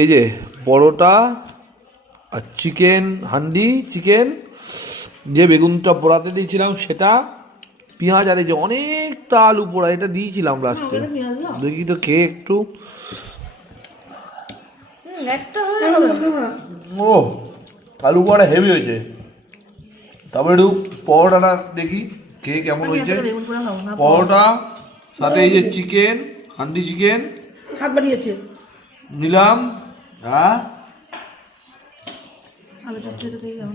এই যে পরোটা আর chicken handi chicken, যে বেগুনটা পোড়াতে দিয়েছিলাম সেটা, পেঁয়াজ, আর এই যে অনেকটা আলু পোড়া, এটা দিয়েছিলাম লাস্টে। দেখি তো খেয়ে একটু। ও আলু পোড়া হেভি হয়েছে। তারপরে একটু পরোটাটা দেখি খেয়ে কেমন হয়েছে। পরোটা সাথে এই যে চিকেন হান্ডি চিকেন হাত বাড়িয়েছে নিলাম, হ্যাঁ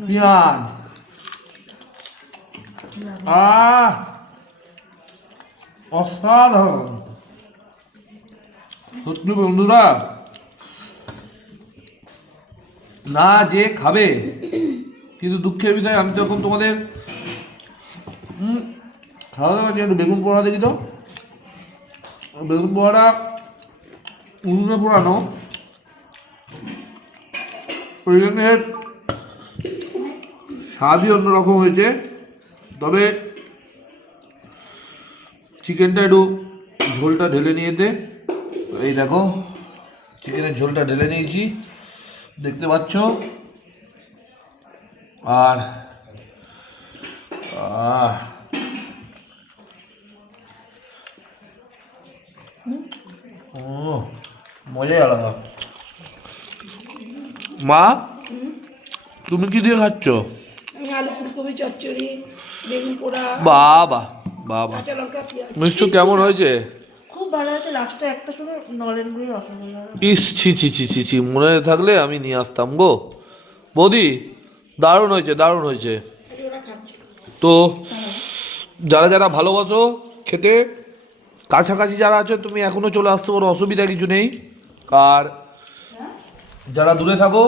পেঁয়াজ, অসাধারণ সত্যি বন্ধুরা, না যে খাবে, কিন্তু দুঃখের বিষয় আমি তখন তোমাদের খাওয়া দাওয়া একটু বেগুন পোড়া দেখি তো। বেগুন পোড়াটা উনুনে পোড়ানো, ওই জন্য স্বাদই অন্যরকম হয়েছে। তবে চিকেনটা একটু ঝোলটা ঢেলে নিয়ে দে, এই দেখো চিকেনের ঝোলটা ঢেলে নিয়েছি দেখতে পাচ্ছ। আর মজাই আলাদা। মা তুমি কি দিয়ে খাচ্ছ? আলু ফুলকপি চচ্চড়ি, বেগুন পোড়া, বাবা বাবা, কাঁচা লঙ্কা, পেঁয়াজ। মিষ্টি কেমন হয়েছে? খুব ভালো হয়েছে। লাস্টে একটা শুধু নলেন গুঁড়ি রসগোল্লা। ইস ছি ছি ছি ছি ছি, মনে থাকলে আমি নিয়ে আসতাম গো। বৌদি দারুণ হয়েছে দারুণ হয়েছে। ওরা খাচ্ছে। তো যারা যারা ভালোবাসো খেতে, কাছাকাছি যারা আছো তুমি এখনো চলে আসতে পারো, অসুবিধা কিছু নেই। আর যারা দূরে থাকো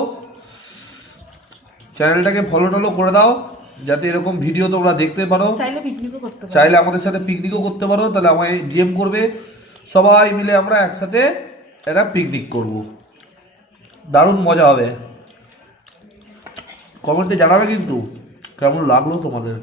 চ্যানেলটাকে ফলো টলো করে দাও, যাতে এরকম ভিডিও তোমরা দেখতে পারো। চাইলে পিকনিকও করতে পারো, চাইলে আমাদের সাথে পিকনিকও করতে পারো। তাহলে আমায় ডিএম করবে, সবাই মিলে আমরা একসাথে একটা পিকনিক করব, দারুণ মজা হবে। কমেন্টে জানাবে কিন্তু কেমন লাগলো তোমাদের।